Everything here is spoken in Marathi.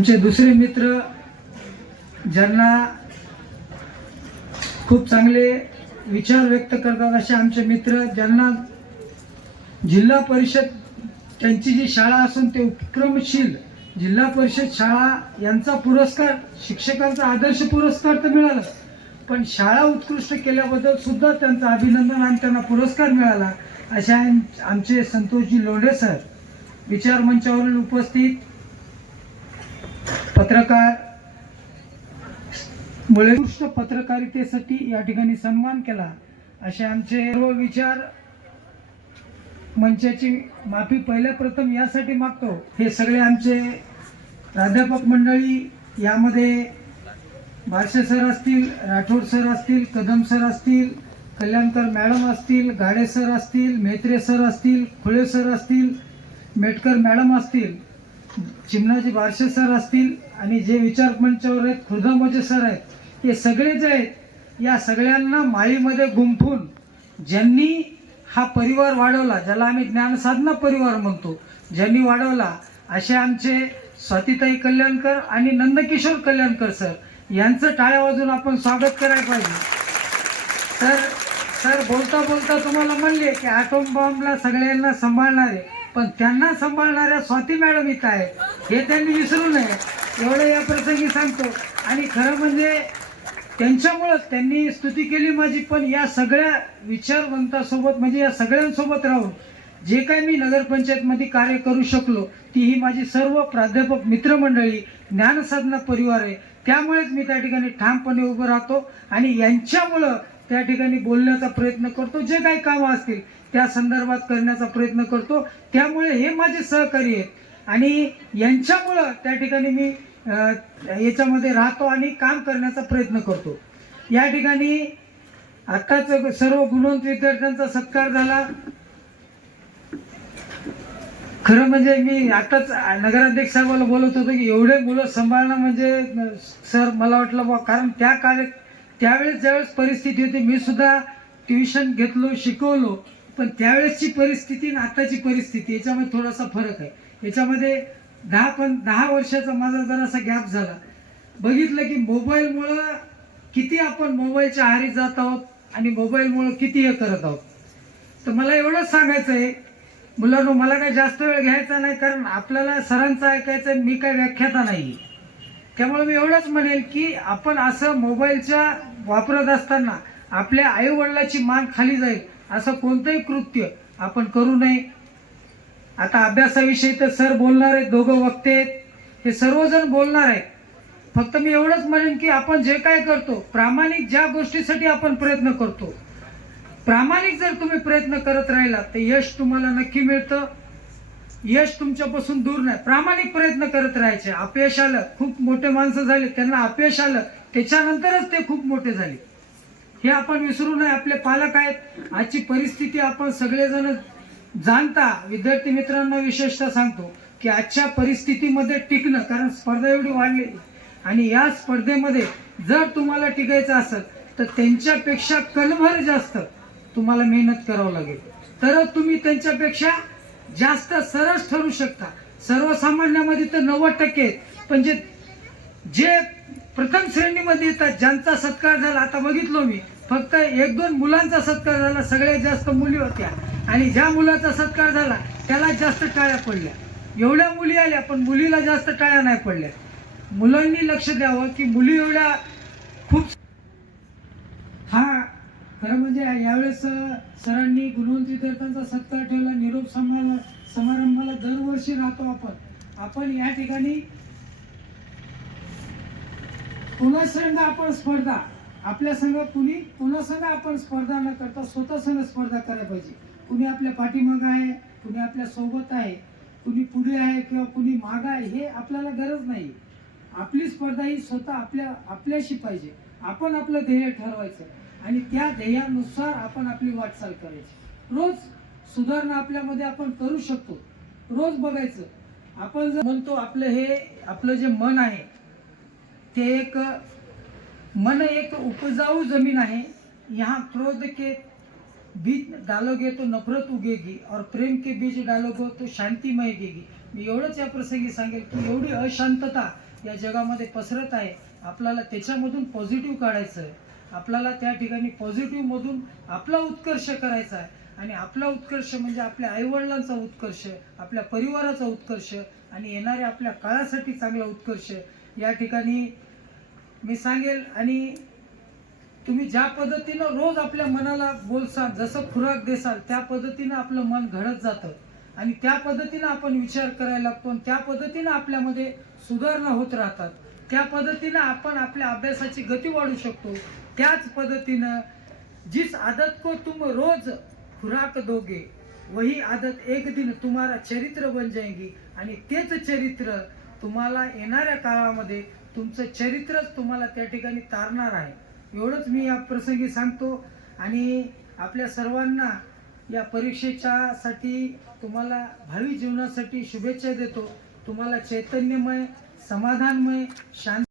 आमचे दुसरे मित्र ज्यांना खूप चांगले विचार व्यक्त करतात असे आमचे मित्र, ज्यांना जिल्हा परिषद त्यांची जी शाळा असून ते उपक्रमशील जिल्हा परिषद शाळा यांचा पुरस्कार, शिक्षकांचा आदर्श पुरस्कार तर मिळाला, पण शाळा उत्कृष्ट केल्याबद्दल सुद्धा त्यांचं अभिनंदन आणि त्यांना पुरस्कार मिळाला अशा आमचे संतोषजी लोंढे सर, विचार मंचावरील उपस्थित पत्रकार, मुळे उत्कृष्ट पत्रकारितेसाठी या ठिकाणी सन्मान केला असे आमचे सर्व विचार मंचाची माफी पहिल्या प्रथम यासाठी मागतो, हे सगळे आमचे प्राध्यापक मंडळी, यामध्ये बारशे सर असतील, राठोड सर असतील, कदम सर असतील, कल्याणकर मॅडम असतील, गाडे सर असतील, मेत्रे सर असतील, खुळे सर असतील, मेटकर मॅडम असतील, चिमणाजी बारशे सर असतील आणि जे विचार मंचावर आहेत खुर्दामोजे सर आहेत, हे सगळे जे आहेत, या सगळ्यांना माळीमध्ये गुंफून ज्यांनी हा परिवार वाढवला, ज्याला आम्ही ज्ञानसाधना परिवार म्हणतो, ज्यांनी वाढवला असे आमचे स्वातीताई कल्याणकर आणि नंदकिशोर कल्याणकर सर यांचं टाळ्या वाजून आपण स्वागत करायला पाहिजे. सर बोलता बोलता तुम्हाला म्हणले की ॲटॉम बॉम्बला सगळ्यांना सांभाळणारे, पण त्यांना सांभाळणाऱ्या स्वाती मॅडम इथं आहे हे त्यांनी विसरू नये, एवढं या प्रसंगी सांगतो. आणि खरं म्हणजे त्यांच्यामुळं त्यांनी स्तुती केली माझी, पण या सगळ्या विचारवंतासोबत म्हणजे या सगळ्यांसोबत राहून जे काही मी नगरपंचायतमध्ये कार्य करू शकलो ती ही माझी सर्व प्राध्यापक मित्रमंडळी, ज्ञानसाधना परिवार आहे, त्यामुळेच मी त्या ठिकाणी ठामपणे उभं राहतो आणि यांच्यामुळं त्या ठिकाणी बोलण्याचा प्रयत्न करतो, जे काही कामं असतील त्या संदर्भात करण्याचा प्रयत्न करतो, त्यामुळे हे माझे सहकारी आहेत आणि यांच्यामुळं त्या ठिकाणी मी याच्यामध्ये राहतो आणि काम करण्याचा प्रयत्न करतो. या ठिकाणी आत्ताच सर्व गुणवंत विद्यार्थ्यांचा सत्कार झाला. खरं म्हणजे मी आताच नगराध्यक्ष साहेबाला बोलत होतो की एवढे मुलं सांभाळणं म्हणजे सर मला वाटलं बा, कारण त्यावेळेस ज्यावेळेस परिस्थिती होती, मी सुद्धा ट्युशन घेतलो, शिकवलो, पण त्यावेळेसची परिस्थिती आणि आताची परिस्थिती याच्यामध्ये थोडासा फरक आहे. याच्यामध्ये 10 वर्षाचा माझा जरासा गॅप झाला. बघितलं की मोबाईलमुळं किती आपण मोबाईलच्या आहारी जात आहोत आणि मोबाईलमुळं किती हे करत आहोत. तर मला एवढंच सांगायचं आहे मुलांनो, मला काही जास्त वेळ घ्यायचा नाही, कारण आपल्याला सरांचं ऐकायचं आहे, मी काही व्याख्याता नाही. त्यामुळे मी एवढंच म्हणेल की आपण असं मोबाईलच्या वापरत असताना आपल्या आईवडिलाची मान खाली जाईल असं कोणतंही कृत्य आपण करू नये. आता अभ्यासाविषयी तर सर बोलणार आहेत, दोघं वक्ते आहेत, हे सर्वजण बोलणार आहेत. फक्त मी एवढंच म्हणेन की आपण जे काय करतो, प्रामाणिक ज्या गोष्टीसाठी आपण प्रयत्न करतो, प्रामाणिक जर तुम्ही प्रयत्न करत राहिलात तर यश तुम्हाला नक्की मिळतं. यश तुमच्यापासून दूर नाही. प्रामाणिक प्रयत्न करत राहायचे. अपयश आलं, खूप मोठे माणसं झाले, त्यांना अपयश आलं, त्याच्यानंतरच ते खूप मोठे झाले, हे आपण विसरू नये. आपले पालक आहेत. आजची परिस्थिती आपण सगळेजण जाणता. विद्यार्थी मित्रांना विशेषतः सांगतो की आजच्या परिस्थितीमध्ये टिकणं, कारण स्पर्धा एवढी वाढली आणि या स्पर्धेमध्ये जर तुम्हाला टिकायचं असेल तर त्यांच्यापेक्षा कणभर जास्त तुम्हाला मेहनत करावं लागेल, तरच तुम्ही त्यांच्यापेक्षा जास्त सरस ठरू शकता. सर्वसामान्यामध्ये तर 90% आहेत, पण जे प्रथम श्रेणीमध्ये येतात, ज्यांचा सत्कार झाला, आता बघितलो मी फक्त 1-2 मुलांचा सत्कार झाला, सगळ्यात जास्त मुली होत्या आणि ज्या मुलाचा सत्कार झाला त्याला जास्त टाळ्या पडल्या. एवढ्या मुली आल्या पण मुलीला जास्त टाळ्या नाही पडल्या. मुलांनी लक्ष द्यावं की मुली एवढ्या खूप. हा खरं म्हणजे यावेळेस सरांनी गुणवंत विद्यार्थ्यांचा सत्कार ठेवला. निरोप समारंभाला दरवर्षी राहतो आपण या ठिकाणी कुणासंग आपण स्पर्धा, आपल्या संघ कुणासंग आपण स्पर्धा न करता स्वतः संघ स्पर्धा करायला पाहिजे. कुणी आपल्या पाठीमागं आहे, कुणी आपल्या सोबत आहे, कुणी पुढे आहे किंवा कुणी मागं आहे, हे आपल्याला गरज नाही. आपली स्पर्धा ही स्वतः आपल्याशी पाहिजे. आपण आपलं ध्येय ठरवायचं आणि त्या ध्येयानुसार आपण आपली वाटचाल करायची. रोज सुधारणा आपल्यामध्ये आपण करू शकतो. रोज बघायचं. आपण जर म्हणतो आपलं जे मन आहे ते एक उपजाऊ जमीन आहे. यहाँ क्रोध के बीज डालोगे तो नफरत उगेगी और प्रेम के बीज डालोगे तो शांति मयेगी. मी एवढंच या प्रसंगी सांगेल की एवढी अशांतता या जगामध्ये पसरत आहे, आपल्याला त्याच्यामधून पॉझिटिव्ह काढायचं आहे. आपल्याला त्या ठिकाणी पॉझिटिव्हमधून आपला उत्कर्ष करायचा आहे. आणि आपला उत्कर्ष म्हणजे आपल्या आईवडिलांचा उत्कर्ष, आपल्या परिवाराचा उत्कर्ष आणि येणाऱ्या आपल्या काळासाठी चांगला उत्कर्ष या ठिकाणी मी सांगेल. आणि तुम्ही ज्या पद्धतीनं रोज आपल्या मनाला बोलसाल, जसं खुराक देसाल, त्या पद्धतीनं आपलं मन घडत जातं आणि त्या पद्धतीनं आपण विचार करायला लागतो आणि त्या पद्धतीनं आपल्यामध्ये सुधारणा होत राहतात. त्या पद्धतीनं आपण आपल्या अभ्यासाची गती वाढवू शकतो. त्याच पद्धतीनं जिस आदत को तुम रोज खुराक दोगे वही आदत एक दिन तुम्हारा चरित्र बन जाएगी. आणि तेच चरित्र तुम्हाला येणाऱ्या काळामध्ये तुमचं चरित्रच तुम्हाला त्या ठिकाणी तारणार आहे. एवढंच मी या प्रसंगी सांगतो आणि आपल्या सर्वांना या परीक्षेच्या साठी तुम्हाला भावी जीवनासाठी शुभेच्छा देतो. तुम्हाला चैतन्यमय, समाधानमय, शांत